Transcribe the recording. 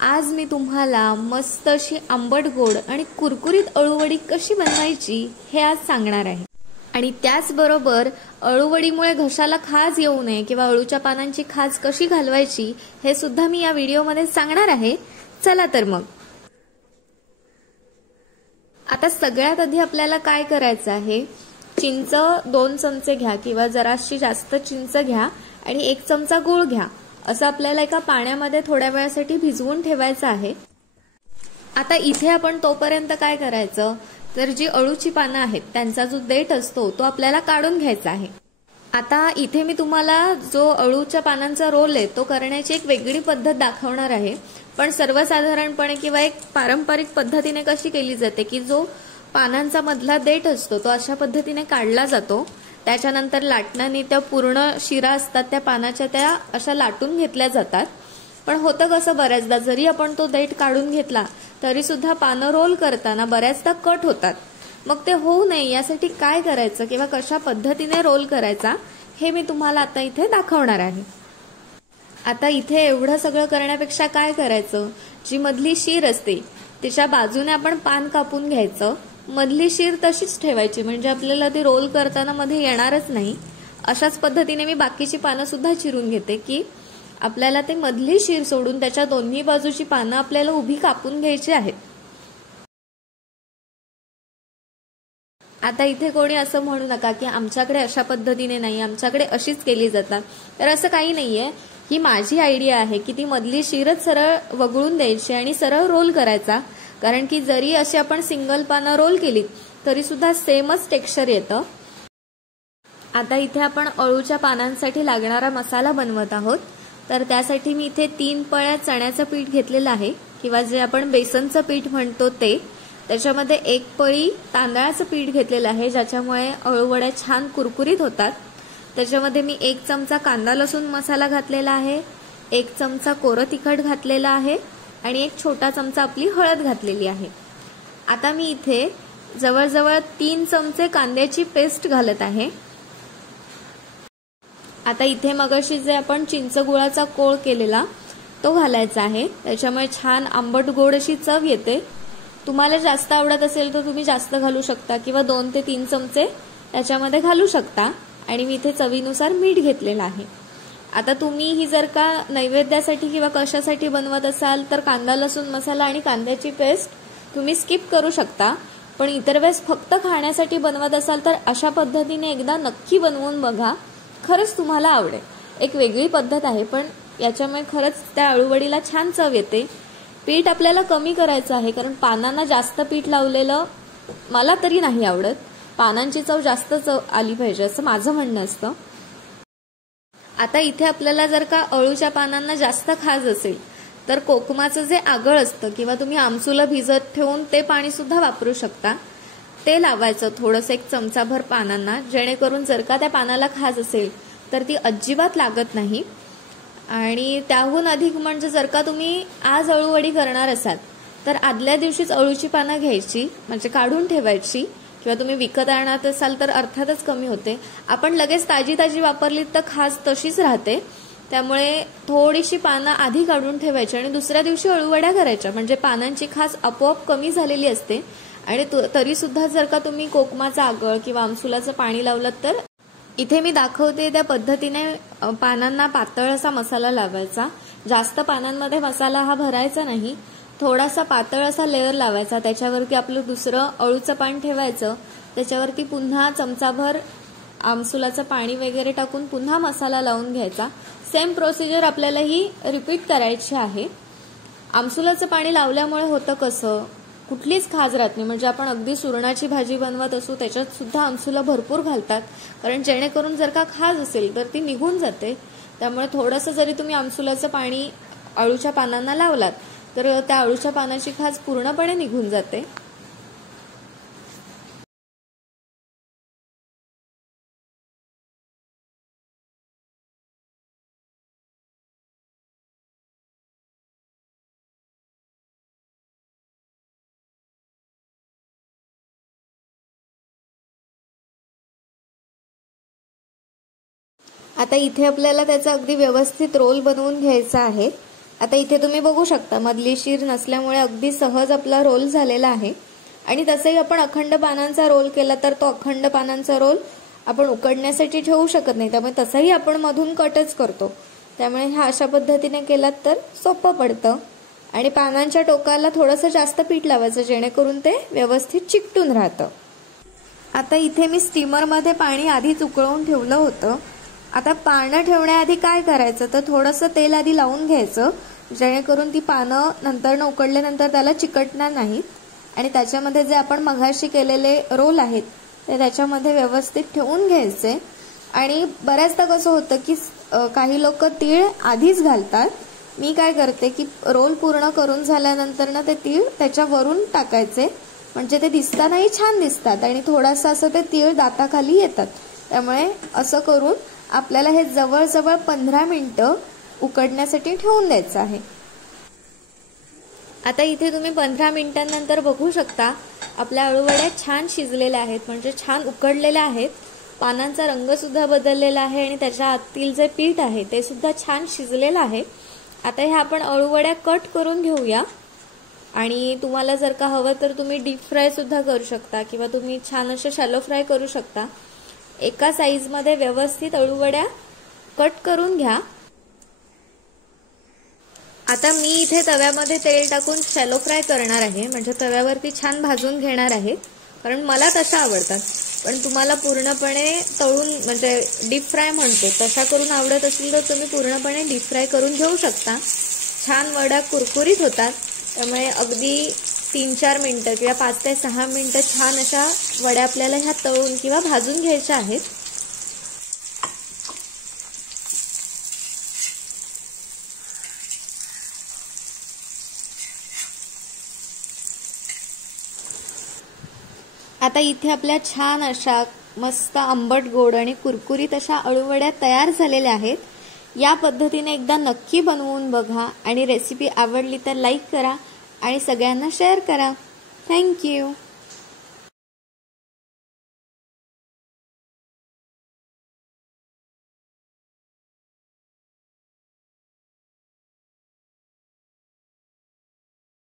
आज मी तुम्हाला मस्त अशी आंबट गोड आणि कुरकुरीत अळूवडी कशी बनवायची हे आज सांगणार आहे। आणि त्याचबरोबर अळूवडीमुळे घशाला खाज येऊ नये किंवा अळूच्या पानांची खाज कशी घालवायची हे सुद्धा मी या व्हिडिओमध्ये सांगणार आहे। चला तर मग आता सगळ्यात आधी आपल्याला काय करायचं आहे, चिंच 2 चमचे घ्या किंवा जराशी जास्त चिंच घ्या आणि 1 चमचा गूळ घ्या। असं आपल्याला एका पाण्यामध्ये थोड्या वेळासाठी भिजवून ठेवायचं आहे। आता इथे आपण तोपर्यंत काय करायचं, तर जी अळूची पानं आहेत त्यांचा जो देठ असतो तो आपल्याला काढून घ्यायचा आहे। आता इथे मी तुम्हाला जो अळूच्या पानांचा रोल आहे तो करण्याची एक वेगळी पद्धत दाखवणार आहे, पण सर्वसाधारणपणे किंवा एक पारंपरिक पद्धतीने कशी केली जाते की जो पानांचा मधला देठ असतो तो अशा पद्धतीने काढला जातो, त्याच्यानंतर लाटण्याने त्या पूर्ण शिरा असतात त्या पानाच्या त्या अशा लाटून घेतल्या जातात। पण होतं कसं, बऱ्याचदा जरी आपण तो देठ काढून घेतला तरी सुद्धा पानं रोल करताना बऱ्याचदा कट होतात। मग ते होऊ नये यासाठी काय करायचं किंवा कशा पद्धतीने रोल करायचा हे मी तुम्हाला आता इथे दाखवणार आहे। आता इथे एवढं सगळं करण्यापेक्षा काय करायचं, जी मधली शीर असते त्याच्या बाजूने आपण पान कापून घ्यायचं, मधली शीर तशीच ठेवायची म्हणजे आपल्याला ती रोल करताना मध्ये येणारच नाही। अशाच पद्धतीने मी बाकीची पानं सुद्धा चिरून घेते की आपल्याला ते मधली शीर सोडून त्याच्या दोन्ही बाजूची पानं आपल्याला उभी कापून घ्यायची आहेत। आता इथे कोणी असं म्हणू नका की आमच्याकडे अशा पद्धतीने नाही, आमच्याकडे अशीच केली जातात, तर असं काही नाहीये। ही माझी आयडिया आहे की ती मधली शीरच सरळ वगळून द्यायची आणि सरळ रोल करायचा, कारण की जरी अशी आपण सिंगल पानं रोल केली तरी सुद्धा सेमच टेक्स्चर येतं। आता इथे आपण अळूच्या पानांसाठी लागणारा मसाला बनवत आहोत, तर त्यासाठी मी इथे 3 पळ्या चण्याचं पीठ घेतलेलं आहे किंवा जे आपण बेसनचं पीठ म्हणतो ते, त्याच्यामध्ये 1 पळी तांदळाचं पीठ घेतलेलं आहे ज्याच्यामुळे अळूवड्या छान कुरकुरीत होतात। त्याच्यामध्ये मी 1 चमचा कांदा लसूण मसाला घातलेला आहे, 1 चमचा कोरं तिखट घातलेला आहे आणि 1 छोटा चमचा आपली हळद घातलेली आहे। आता मी इथे जवळजवळ 3 चमचे कांद्याची पेस्ट घालत आहे। आता इथे मगाशी जे आपण चिंच गुळाचा कोळ केलेला तो घालायचा आहे, त्याच्यामुळे छान आंबट गोड अशी चव येते। तुम्हाला जास्त आवडत असेल तर तुम्ही जास्त घालू शकता किंवा 2 ते 3 चमचे त्याच्यामध्ये घालू शकता। आणि मी इथे चवीनुसार मीठ घेतलेलं आहे। आता तुम्ही ही जर का नैवेद्यासाठी किंवा कशासाठी बनवत असाल तर कांदा लसूण मसाला आणि कांद्याची पेस्ट तुम्ही स्किप करू शकता, पण इतर वेळेस फक्त खाण्यासाठी बनवत असाल तर अशा पद्धतीने एकदा नक्की बनवून बघा, खरंच तुम्हाला आवडेल। एक वेगळी पद्धत आहे पण याच्यामुळे खरंच त्या अळूवडीला छान चव येते। पीठ आपल्याला कमी करायचं आहे कारण पानांना जास्त पीठ लावलेलं मला तरी नाही आवडत, पानांची चव जास्त आली पाहिजे असं माझं म्हणणं असतं। आता इथे आपल्याला जर का अळूच्या पानांना जास्त खाज असेल तर कोकमाचं जे आगळ असतं किंवा तुम्ही आमसूला भिजत ठेवून ते पाणी सुद्धा वापरू शकता, ते लावायचं थोडंसं 1 चमचाभर पानांना, जेणेकरून जर का त्या पानाला खाज असेल तर ती अजिबात लागत नाही। आणि त्याहून अधिक म्हणजे जर का तुम्ही आज अळूवडी करणार असाल तर आदल्या दिवशीच अळूची पानं घ्यायची म्हणजे काढून ठेवायची, किंवा तुम्ही विकत आणत असाल तर अर्थातच कमी होते। आपण लगेच ताजी ताजी वापरली तर खास तशीच राहते, त्यामुळे थोडीशी पानं आधी काढून ठेवायची आणि दुसऱ्या दिवशी अळूवड्या करायच्या म्हणजे पानांची खास आपोआप कमी झालेली असते। आणि तरी सुद्धा जर का तुम्ही कोकमाचा आगळ किंवा आमसुलाचं पाणी लावलं तर इथे मी दाखवते त्या पद्धतीने पानांना पातळ असा मसाला लावायचा। जास्त पानांमध्ये मसाला हा भरायचा नाही, थोडासा पातळ असा लेअर लावायचा, त्याच्यावरती आपलं दुसरं अळूचं पान ठेवायचं, त्याच्यावरती पुन्हा चमचाभर आमसुलाचं पाणी वगैरे टाकून पुन्हा मसाला लावून घ्यायचा। सेम प्रोसिजर आपल्याला ही रिपीट करायची आहे। आमसुलाचं पाणी लावल्यामुळे होतं कसं, कुठलीच खाज राहत नाही, म्हणजे आपण अगदी सुरणाची भाजी बनवत असू त्याच्यात सुद्धा आमसुला भरपूर घालतात, कारण जेणेकरून जर का खाज असेल तर ती निघून जाते। त्यामुळे थोडंसं जरी तुम्ही आमसुलाचं पाणी अळूच्या पानांना लावलात तर त्या अळूच्या पानाची खाज पूर्णपणे निघून जाते। आता इथे आपल्याला त्याचा अगदी व्यवस्थित रोल बनवून घ्यायचा आहे। आता इथे तुम्ही बघू शकता मधली शीर नसल्यामुळे अगदी सहज आपला रोल झालेला आहे. आणि तसंही आपण अखंड पानांचा रोल केला तर तो अखंड पानांचा रोल आपण उकडण्यासाठी ठेवू शकत नाही, त्यामुळे तसंही आपण मधून कटच करतो. त्यामुळे ह्या अशा पद्धतीने केलात तर सोपं पडतं. आणि पानांच्या टोकाला थोडंसं जास्त पीठ लावायचं जेणेकरून ते व्यवस्थित चिकटून राहतं. आता इथे मी स्टीमरमध्ये पाणी आधीच उकळवून ठेवलं होतं. आता पानं ठेवण्याआधी काय करायचं तर थोडंसं तेल आधी लावून घ्यायचं जेणेकरून ती पानं नंतर उकडल्यानंतर त्याला चिकटणार नाहीत. आणि त्याच्यामध्ये जे आपण मघाशी केलेले रोल आहेत ते त्याच्यामध्ये व्यवस्थित ठेवून घ्यायचे. आणि बऱ्याचदा कसं होतं की काही लोक तीळ आधीच घालतात. मी काय करते की रोल पूर्ण करून झाल्यानंतर ना ते तीळ त्याच्यावरून टाकायचे, म्हणजे ते दिसतानाही छान दिसतात आणि थोडासा असं ते तीळ दाताखाली येतात. त्यामुळे असं करून आपल्याला हे जवळजवळ 15 मिनिटं उकडण्यासाठी ठेवून द्यायचं आहे. आता इथे तुम्ही 15 मिनिटांनंतर बघू शकता आपल्या अळूवड्या छान शिजलेल्या आहेत, म्हणजे छान उकडलेल्या आहेत. पानांचा रंग सुद्धा बदललेला आहे आणि त्याच्या आतील जे पीठ आहे ते सुद्धा छान शिजलेलं आहे. आता ह्या आपण अळूवड्या कट करून घेऊया. आणि तुम्हाला जर का हवं तर तुम्ही डीप फ्राय सुद्धा करू शकता किंवा तुम्ही छान अशा शॅलो फ्राय करू शकता. एका साईजमध्ये व्यवस्थित अळूवड्या कट करून घ्या. आता मी इथे तव्यामध्ये तेल टाकून शॅलो फ्राय करणार आहे, म्हणजे तव्यावरती छान भाजून घेणार आहे, कारण मला तशा आवडतात. पण तुम्हाला पूर्णपणे तळून म्हणजे डीप फ्राय म्हणतो तशा करून आवडत असेल तर तुम्ही पूर्णपणे डीप फ्राय करून घेऊ शकता. छान वड्या कुरकुरीत होतात. त्यामुळे अगदी 3-4 मिनिटं किंवा 5 ते 6 मिनिटं छान अशा वड्या आपल्याला ह्या तळून किंवा भाजून घ्यायच्या आहेत. आता इथे आपल्या छान अशा मस्त आंबट गोड आणि कुरकुरीत अशा अळूवड्या तयार झालेल्या आहेत. या पद्धतीने एकदा नक्की बनवून बघा आणि रेसिपी आवडली तर लाईक करा आणि सगळ्यांना शेअर करा. थँक्यू.